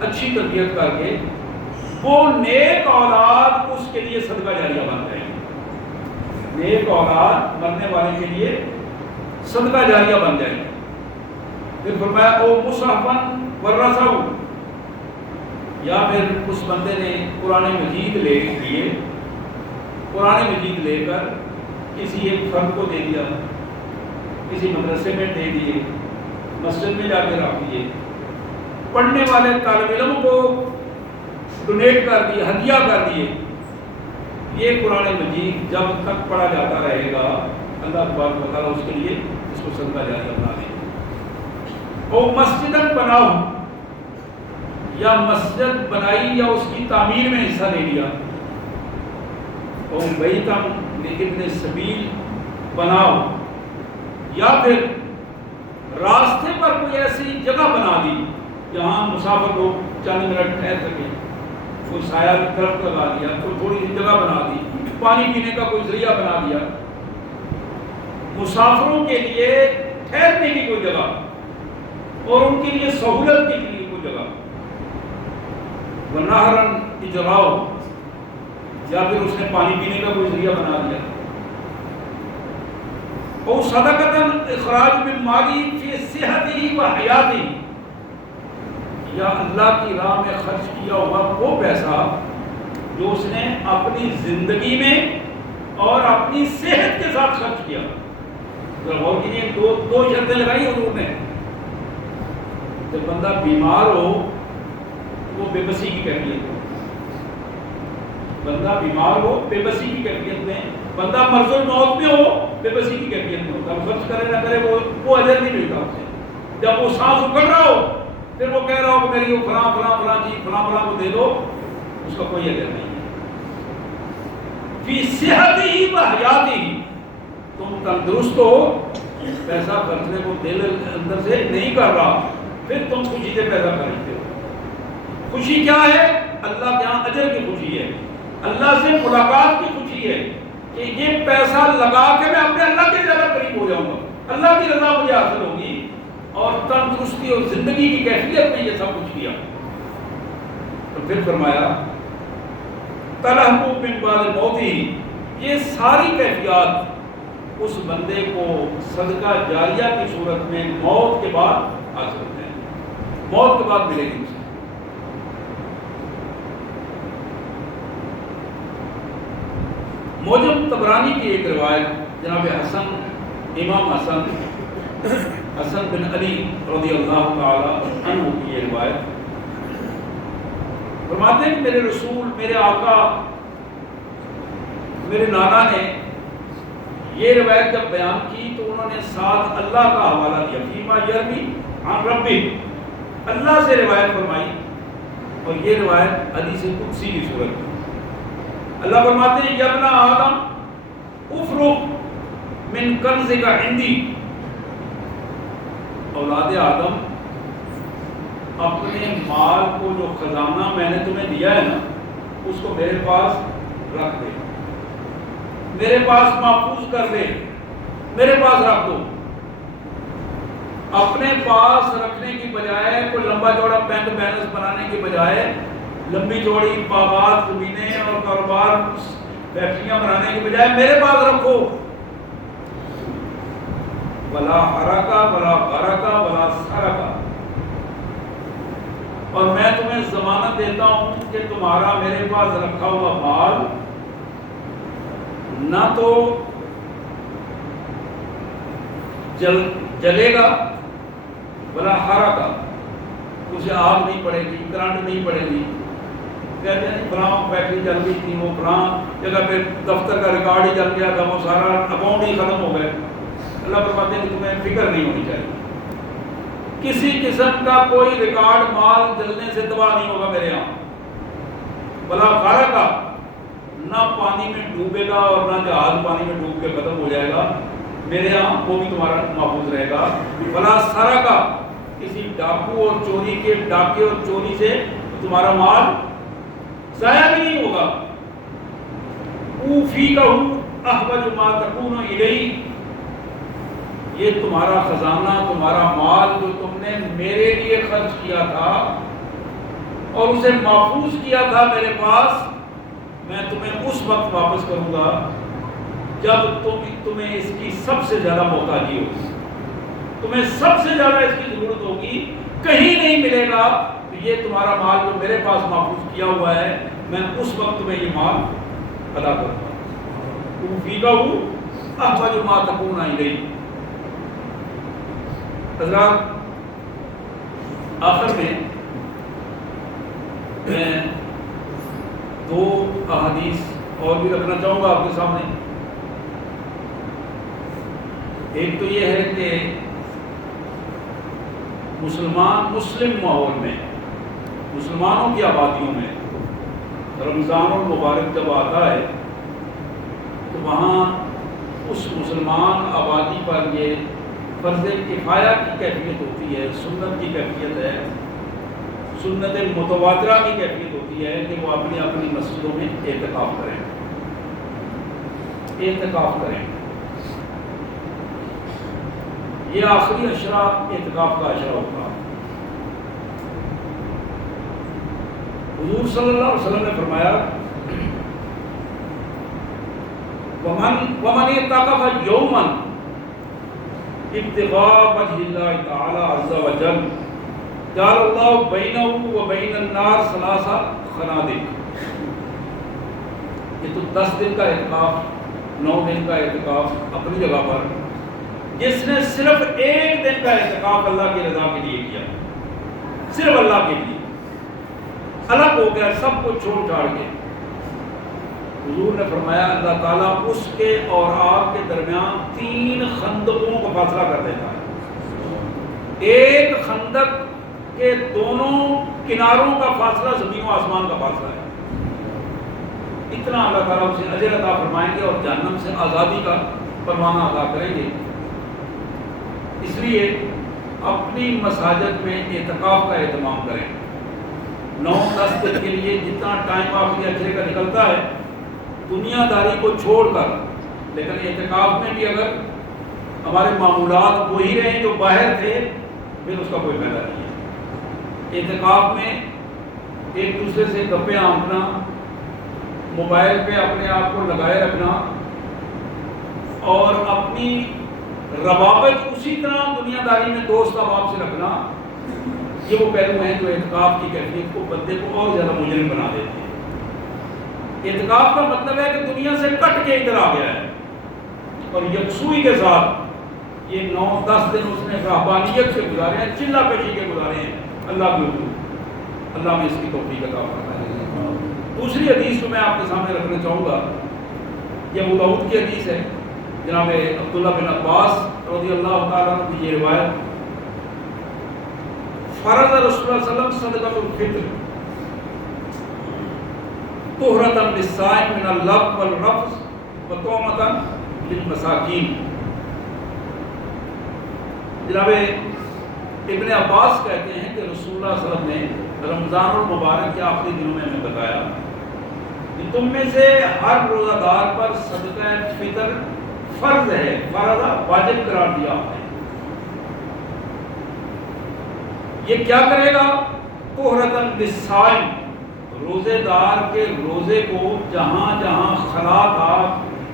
اچھی تربیت کر کے وہ نیک اولاد اس کے لیے صدقہ جاریہ بن جائے گی، نیک اولاد مرنے والے کے لیے صدقہ جاریہ بن جائے گی۔ پھر فرمایا او مصحفن ورثہ، یا پھر اس بندے نے قرآن مجید لے لیے، قرآن مجید لے کر کسی ایک فرد کو دے دیا، کسی مدرسے میں دے دیے، مسجد میں جا کے رکھ دیے، پڑھنے والے طالب علم کو ڈونیٹ کر دیے، ہدیہ کر دیے، یہ قرآن مجید جب تک پڑھا جاتا رہے گا اللہ تبارک و تعالیٰ اس کے لیے اس کو صدقہ جاریہ بنا دے گا۔ اور مسجد بناؤ، یا مسجد بنائی یا اس کی تعمیر میں حصہ لے لیا، اور بیتم لابن السبیل بناؤ، یا پھر راستے پر کوئی ایسی جگہ بنا دی جہاں مسافر لوگ چند منٹ ٹھہر سکے، کوئی سایہ درخت لگا دیا، کوئی تھوڑی سی جگہ بنا دی، پانی پینے کا کوئی ذریعہ بنا دیا، مسافروں کے لیے ٹھہرنے کی کوئی جگہ اور ان کے لیے سہولت کے لیے کوئی جگہ، ونہرن اجراؤ، یا پھر اس نے پانی پینے کا کوئی ذریعہ بنا دیا، اور صدقۃ اخراج من مالی فی صحتہ و حیاتہ، یا اللہ کی راہ میں خرچ کیا ہوا وہ پیسہ جو اس نے اپنی زندگی میں اور اپنی صحت کے ساتھ خرچ کیا۔ غور کیجیے، دو شرطیں لگائی حضور نے، جب بندہ بیمار ہو وہ بے بسی کی کیفیت ہو، بندہ بیمار ہو بے بسی کی کیفیت میں، بندہ مرض الموت میں ہو بے بسی کی کیفیت میں ہوتا، خرچ کرے نہ کرے وہ اجر نہیں ملتا اسے۔ جب وہ سانس اکڑ رہا ہو پھر وہ کہہ رہا ہو کہ میری وہ فلاں فلاں فلاں چیز فلاں فلاں کو دے دو، اس کا کوئی اجر نہیں ہے۔ فی صحتہ و حیاتہ، تم تندرست ہو، پیسہ خرچنے کو دل اندر سے نہیں کر رہا، پھر تم خوشی سے پیسہ خرچتے ہو۔ خوشی کیا ہے؟ اللہ کے یہاں اجر کی خوشی ہے، اللہ سے ملاقات کی خوشی ہے کہ یہ پیسہ لگا کے میں اپنے اللہ کے زیادہ قریب ہو جاؤں گا، اللہ کی رضا مجھے حاصل ہوگی، اور تندرستی اور زندگی کی کیفیت میں یہ سب کچھ کیا۔ تو پھر فرمایا تلحقو من بعد موتہ، یہ ساری کیفیات اس بندے کو صدقہ جاریہ کی صورت میں موت کے بعد حاصل ہوتے ہیں، موت کے بعد ملے گی اسے۔ موجم طبرانی کی ایک روایت، جناب حسن، امام حسن حسن بن علی رضی اللہ تعالی عنہ کی یہ روایت فرماتے ہیں کہ میرے رسول، میرے آقا، میرے نانا نے یہ روایت جب بیان کی تو انہوں نے ساتھ اللہ کا حوالہ دیا، فیما یروی عن ربی، اللہ سے روایت فرمائی، اور یہ روایت حدیث قدسی کی صورت ہے۔ اللہ فرماتے ہیں یا ابن آدم افرغ من کنزک عندی، اولاد آدم اپنے مال کو، جو خزانہ میں نے تمہیں دیا ہے نا، اس کو میرے پاس رکھ دے، میرے پاس محفوظ کر دے، میرے پاس رکھ دو۔ اپنے پاس رکھنے کی بجائے کوئی لمبا چوڑا بینک بیلنس بنانے کی بجائے لمبی چوڑی باغات، زمینیں اور کاروبار، فیکٹریاں بنانے کی بجائے میرے پاس رکھو۔ ولا حرکا ولا غرقا ولا سرقا، اور میں تمہیں ضمانت دیتا ہوں کہ تمہارا میرے پاس رکھا ہوا مال نہ تو جلے گا ولا حرکا، اسے آگ نہیں پڑے گی، کرنٹ نہیں پڑے گی۔ کہتے ہیں فلاں فیکٹری چل رہی تھی، وہ فلاں جگہ پہ دفتر کا ریکارڈ ہی چل گیا تھا، وہ سارا اکاؤنٹ ہی ختم ہو گئے۔ اللہ فرماتے ہیں کہ تمہیں فکر نہیں ہونی چاہیے، کسی قسم کا کوئی ریکارڈ مال جلنے سے تباہ نہیں ہوگا میرے یہاں۔ بلا غرقا، نہ پانی میں ڈوبے گا اور نہ جہاز پانی میں ڈوب کے ختم ہو جائے گا، میرے یہاں وہ بھی تمہارا محفوظ رہے گا۔ بلا سرقا، کسی ڈاکو اور چوری کے ڈاکے اور چوری سے تمہارا مال ضائع بھی نہیں ہوگا۔ اوفیکہ احوج ما تکون الیہ، یہ تمہارا خزانہ، تمہارا مال جو تم نے میرے لیے خرچ کیا تھا اور اسے محفوظ کیا تھا میرے پاس، میں تمہیں اس وقت واپس کروں گا جب تمہیں اس کی سب سے زیادہ محتاجی ہوگی، تمہیں سب سے زیادہ اس کی ضرورت ہوگی، کہیں نہیں ملے گا، تو یہ تمہارا مال جو میرے پاس محفوظ کیا ہوا ہے، میں اس وقت تمہیں یہ مال ادا کروں گا۔ اوفیکہ احوج ما تکون الیہ۔ حضرات، آخر میں دو احادیث اور بھی رکھنا چاہوں گا آپ کے سامنے۔ ایک تو یہ ہے کہ مسلم ماحول میں، مسلمانوں کی آبادیوں میں رمضان المبارک جب آتا ہے تو وہاں اس مسلمان آبادی پر یہ فرض کفایہ کی کیفیت ہوتی ہے، سنت کی کیفیت ہے، سنت متواترہ کی کیفیت ہوتی ہے کہ وہ اپنی اپنی مسجدوں میں اعتکاف کریں، اعتکاف کریں۔ یہ آخری عشرہ اعتکاف کا عشرہ ہوتا ہے۔ حضور صلی اللہ علیہ وسلم نے فرمایا وَمَنِ اعْتَكَفَ يَوْمًا ابتغاء وجہ اللہ تعالی عز وجل جعل اللہ بینہ وبین النار ثلاث خنادق۔ یہ تو 10 دن کا اعتکاف، 9 دن کا اعتکاف اپنی جگہ پر، جس نے صرف 1 دن کا اعتکاف اللہ کی رضا کے لیے کیا، صرف اللہ کے لیے الگ ہو گیا سب کچھ چھوڑ چھاڑ کے، حضور نے فرمایا اللہ تعالیٰ اس کے اور آپ کے درمیان 3 خندقوں کو فاصلہ کر دیتا ہے۔ ایک خندق کے دونوں کناروں کا فاصلہ زمین و آسمان کا فاصلہ ہے، اتنا اللہ تعالیٰ اسے اجر عطا فرمائیں گے اور جہنم سے آزادی کا پروانہ عطا کریں گے۔ اس لیے اپنی مساجد میں اعتکاف کا اہتمام کریں۔ 9-10 دن کے لیے جتنا ٹائم آخری عشرے کا نکلتا ہے دنیا داری کو چھوڑ کر، لیکن اعتکاف میں بھی اگر ہمارے معمولات وہی رہیں جو باہر تھے پھر اس کا کوئی فائدہ نہیں ہے۔ اعتکاف میں ایک دوسرے سے گپیں آنکھنا، موبائل پہ اپنے آپ کو لگائے رکھنا اور اپنی روابط اسی طرح دنیا داری میں دوست احباب سے رکھنا، یہ وہ پہلو ہیں جو اعتکاف کی کیفیت کو بندے کو اور زیادہ مجرم بنا دیتے ہیں۔ اعتکاف کا مطلب ہے کہ دنیا سے کٹ کے ادھر آ گیا ہے اور یکسوئی کے ساتھ یہ 9-10 دن اس نے رہبانیت سے گزارے ہیں، چلہ کشی کے گزارے ہیں اللہ کے حضور. اللہ میں اس کی توفیق عطا فرمائے. دوسری حدیث کو میں آپ کے سامنے رکھنا چاہوں گا، یہ ابو داؤد کی حدیث ہے. جناب عبداللہ بن عباس رضی اللہ تعالیٰ عنہ کی یہ روایت، فرض رسول اللہ صلی اللہ علیہ وسلم صدقۃ الفطر طہرۃ للصائم من اللغو والرفث وطعمۃ للمساکین. جناب ابن عباس کہتے ہیں کہ رسول اللہ صلی اللہ علیہ وسلم نے رمضان المبارک کے آخری دنوں میں ہمیں بتایا کہ تم میں سے ہر روزہ دار پر صدقہ فطر فرض ہے، فرض واجب قرار دیا آپ نے. یہ کیا کرے گا؟ طہرۃ للصائم، روزے دار کے روزے کو جہاں جہاں خلا تھا،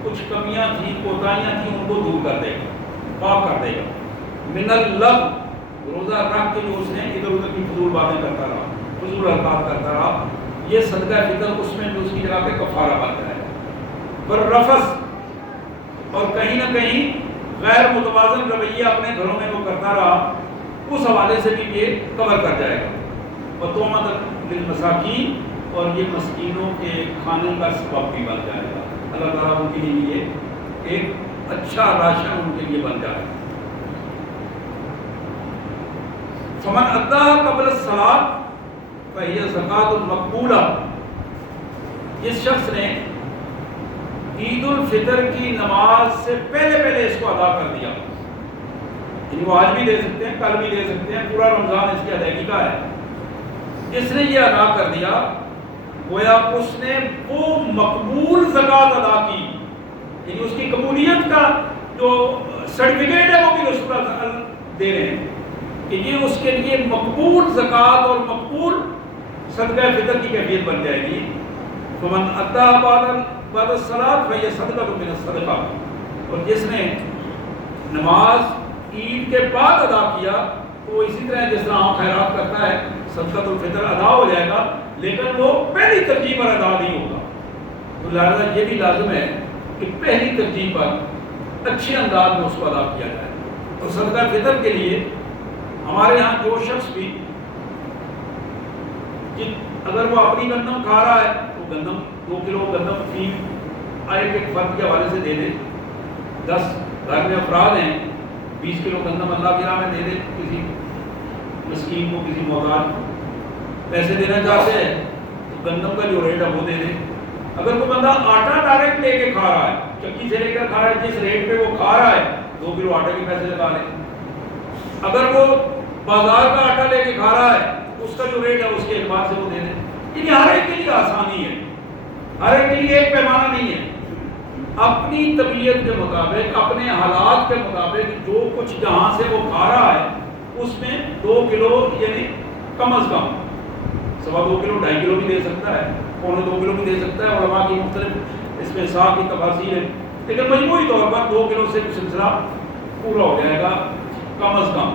کچھ کمیاں تھیں، کوتاہیاں تھیں، ان کو دور کر دے گا، پاک کر دے گا. من اللغو، روزہ رکھ کے جو اس نے ادھر ادھر کی فضول باتیں کرتا رہا، فضول حرکات کرتا رہا، یہ صدقہ فطر اس میں جو اس کی جگہ پہ کفارہ بن جائے گا. والرفث، اور کہیں نہ کہیں غیر متوازن رویہ اپنے گھروں میں وہ کرتا رہا، اس حوالے سے بھی یہ کور کر جائے گا. وطعمۃ للمساکین، اور یہ مسکینوں کے کھانے کا سبب بھی بن جائے گا. اللہ تعالیٰ ان کے لیے یہ ایک اچھا راشن ان کے لیے بن جائے گا. فمن اداها قبل الصلاۃ فهي زکوۃ مقبولہ، جس شخص نے عید الفطر کی نماز سے پہلے پہلے اس کو ادا کر دیا، یعنی وہ آج بھی دے سکتے ہیں، کل بھی دے سکتے ہیں، پورا رمضان اس کی ادائیگی کا ہے، اس نے یہ ادا کر دیا، گویا اس نے وہ مقبول زکوٰۃ ادا کی، یعنی اس کی قبولیت کا جو سرٹیفکیٹ ہے وہ بھی رسول اللہ دے رہے ہیں کہ یہ اس کے لیے مقبول زکوٰۃ اور مقبول صدقہ فطر کی کیفیت بن جائے گی. فمن اداها بعد الصلاۃ فهي صدقۃ من الصدقہ، اور جس نے نماز عید کے بعد ادا کیا تو وہ اسی طرح جس طرح خیرات کرتا ہے صدقۃ الفطر ادا ہو جائے گا، لیکن وہ پہلی ترجیح پر ادا نہیں ہوگا. تو لہٰذا یہ بھی لازم ہے کہ پہلی ترجیح پر اچھے انداز میں اس کو ادا کیا جائے. اور صدقہ فطر کے لیے ہمارے ہاں جو شخص بھی اگر وہ اپنی گندم کھا رہا ہے تو گندم 2 کلو گندم فی آئے کے فرد کے حوالے سے دے دے. 10 گھر میں افراد ہیں، 20 کلو گندم اللہ کی راہ میں دے دے کسی مسکین کو، کسی محتاج. پیسے دینا چاہتے ہیں تو گندم کا جو ریٹ ہے وہ دے دے. اگر کوئی بندہ آٹا ڈائریکٹ لے کے کھا رہا ہے، چکی سے لے کر کھا رہا ہے، جس ریٹ پہ وہ کھا رہا ہے 2 کلو آٹے کے پیسے لگا لے. اگر وہ بازار کا آٹا لے کے کھا رہا ہے اس کا جو ریٹ ہے اس کے اعتبار سے وہ دے دے. یعنی ہر ایک کے لیے آسانی ہے، ہر ایک کے لیے ایک پیمانہ نہیں ہے. اپنی طبیعت کے مطابق، اپنے حالات کے مطابق جو کچھ جہاں سے وہ کھا رہا ہے اس میں 2 کلو یعنی کم از کم 2.25 کلو 2.5 کلو بھی دے سکتا ہے، 2.25 کلو بھی دے سکتا ہے. علماء کی مختلف اس میں حساب کی تفاصیل ہے، لیکن مجموعی طور پر 2 کلو سے سلسلہ پورا ہو جائے گا کم از کم.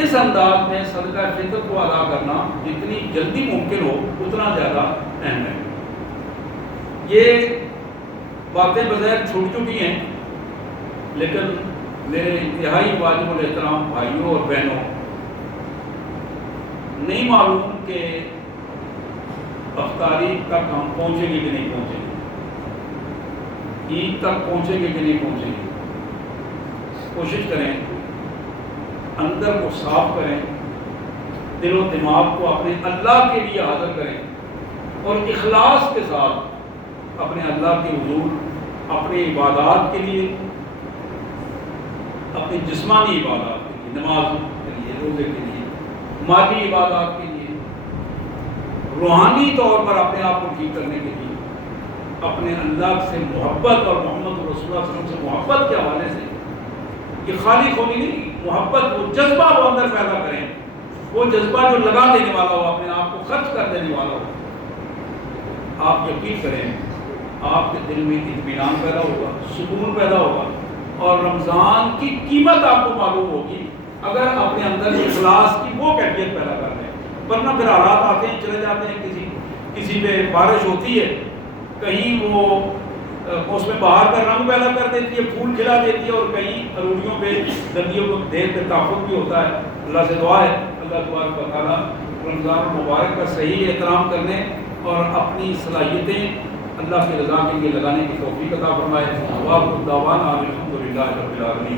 اس انداز میں صدقہ فطر کو ادا کرنا جتنی جلدی ممکن ہو اتنا زیادہ اہم ہے. یہ باتیں بظاہر چھوٹ چکی ہیں، لیکن میرے انتہائی واجب الاحترام بھائیوں اور بہنوں، نہیں معلوم کہ افطاری تک ہم پہنچیں گے کہ نہیں پہنچیں گے، عید تک پہنچیں گے کہ نہیں پہنچیں گے. کوشش کریں اندر کو صاف کریں، دل و دماغ کو اپنے اللہ کے لیے حاضر کریں، اور اخلاص کے ساتھ اپنے اللہ کے حضور اپنی عبادات کے لیے، اپنی جسمانی عبادات کے لیے، نماز کے لیے، روزے کے لیے، مالی عبادات کے لیے، روحانی طور پر اپنے آپ کو ٹھیک کرنے کے لیے، اپنے اللہ سے محبت اور محمد رسول اللہ صلی اللہ علیہ وسلم سے محبت کے حوالے سے، یہ خالی خونی نہیں، محبت وہ جذبہ وہ اندر پیدا کریں، وہ جذبہ جو لگا دینے والا ہو، اپنے آپ کو خرچ کر دینے والا ہو. آپ یقین کریں آپ کے دل میں اطمینان پیدا ہوگا، سکون پیدا ہوگا، اور رمضان کی قیمت آپ کو معلوم ہوگی اگر اپنے اندر اخلاص کی وہ کیفیت پیدا کر لیں. ورنہ پھر حالات آتے ہیں چلے جاتے ہیں، کسی پہ بارش ہوتی ہے، کہیں وہ اس میں باہر کا رنگ پیدا کر دیتی ہے، پھول کھلا دیتی ہے، اور کئی اروڑیوں پہ گندیوں کو دیکھ کے تحفظ بھی ہوتا ہے۔ اللہ سے دعا ہے اللہ تبارک و تعالیٰ رمضان المبارک کا صحیح احترام کرنے اور اپنی صلاحیتیں اللہ کی رضا کے لیے لگانے کی توفیق عطا فرمائے۔ وآخر دعوانا الحمد للہ رب العالمین۔